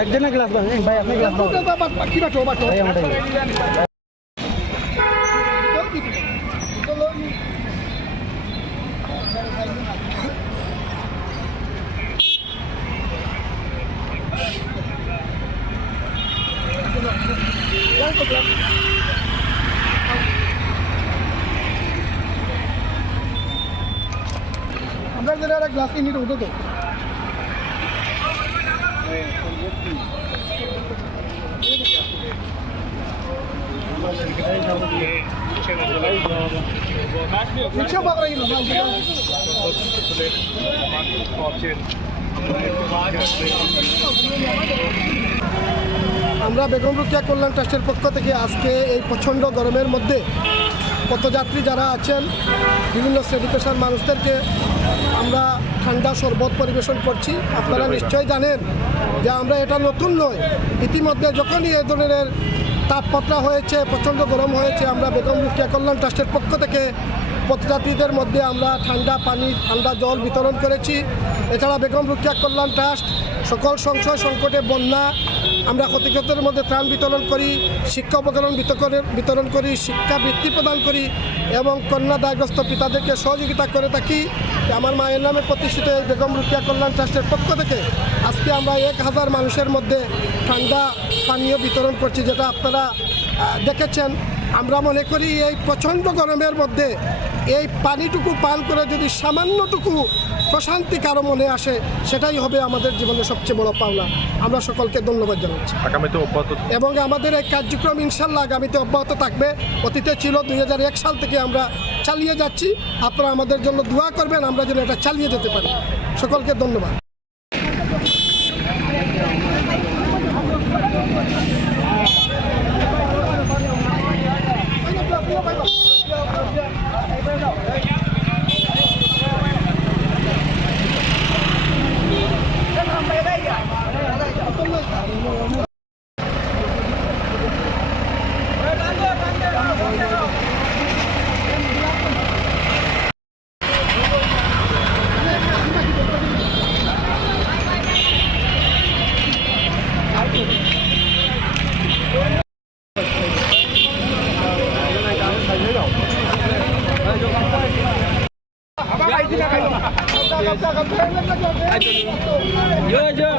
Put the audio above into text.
একজনের গ্লাস ভাই আপনি গ্লাস আমরা যেটা একটা গ্লাস কিনে উঠে তো রিক্সা পাকড়া গেল আমরা বেগম রোকেয়া কল্যাণ ট্রাস্টের পক্ষ থেকে আজকে এই প্রচণ্ড গরমের মধ্যে পথযাত্রী যারা আছেন বিভিন্ন শ্রেণী পেশার মানুষদেরকে আমরা ঠান্ডা শরবত পরিবেশন করছি। আপনারা নিশ্চয়ই জানেন যে আমরা এটা নতুন নয়, ইতিমধ্যে যখনই এই ধরনের তাপমাত্রা হয়েছে, প্রচণ্ড গরম হয়েছে, আমরা বেগম রোকেয়া কল্যাণ ট্রাস্টের পক্ষ থেকে পথযাত্রীদের মধ্যে আমরা ঠান্ডা পানি ঠান্ডা জল বিতরণ করেছি। এছাড়া বেগম রোকেয়া কল্যাণ ট্রাস্ট সকল সংশয় সংকটে বন্যা আমরা ক্ষতিগ্রস্তের মধ্যে ত্রাণ বিতরণ করি, শিক্ষা উপকরণ বিতরণ করি, শিক্ষা বৃত্তি প্রদান করি এবং কন্যা দায়গ্রস্ত পিতাদেরকে সহযোগিতা করে থাকি। আমার মায়ের নামে প্রতিষ্ঠিত এই বেগম রোকেয়া কল্যাণ ট্রাস্টের পক্ষ থেকে আজকে আমরা 1000 মানুষের মধ্যে ঠান্ডা পানীয় বিতরণ করছি, যেটা আপনারা দেখেছেন। আমরা মনে করি এই প্রচণ্ড গরমের মধ্যে এই পানিটুকু পান করে যদি সামান্যটুকু প্রশান্তি কারো মনে আসে, সেটাই হবে আমাদের জীবনের সবচেয়ে বড় পাওনা। আমরা সকলকে ধন্যবাদ জানাচ্ছি এবং আমাদের এই কার্যক্রম ইনশাল্লাহ আগামীতে অব্যাহত থাকবে। অতীতে ছিল 2001 সাল থেকে আমরা চালিয়ে যাচ্ছি। আপনারা আমাদের জন্য দোয়া করবেন, আমরা যেন এটা চালিয়ে যেতে পারি। সকলকে ধন্যবাদ। Yo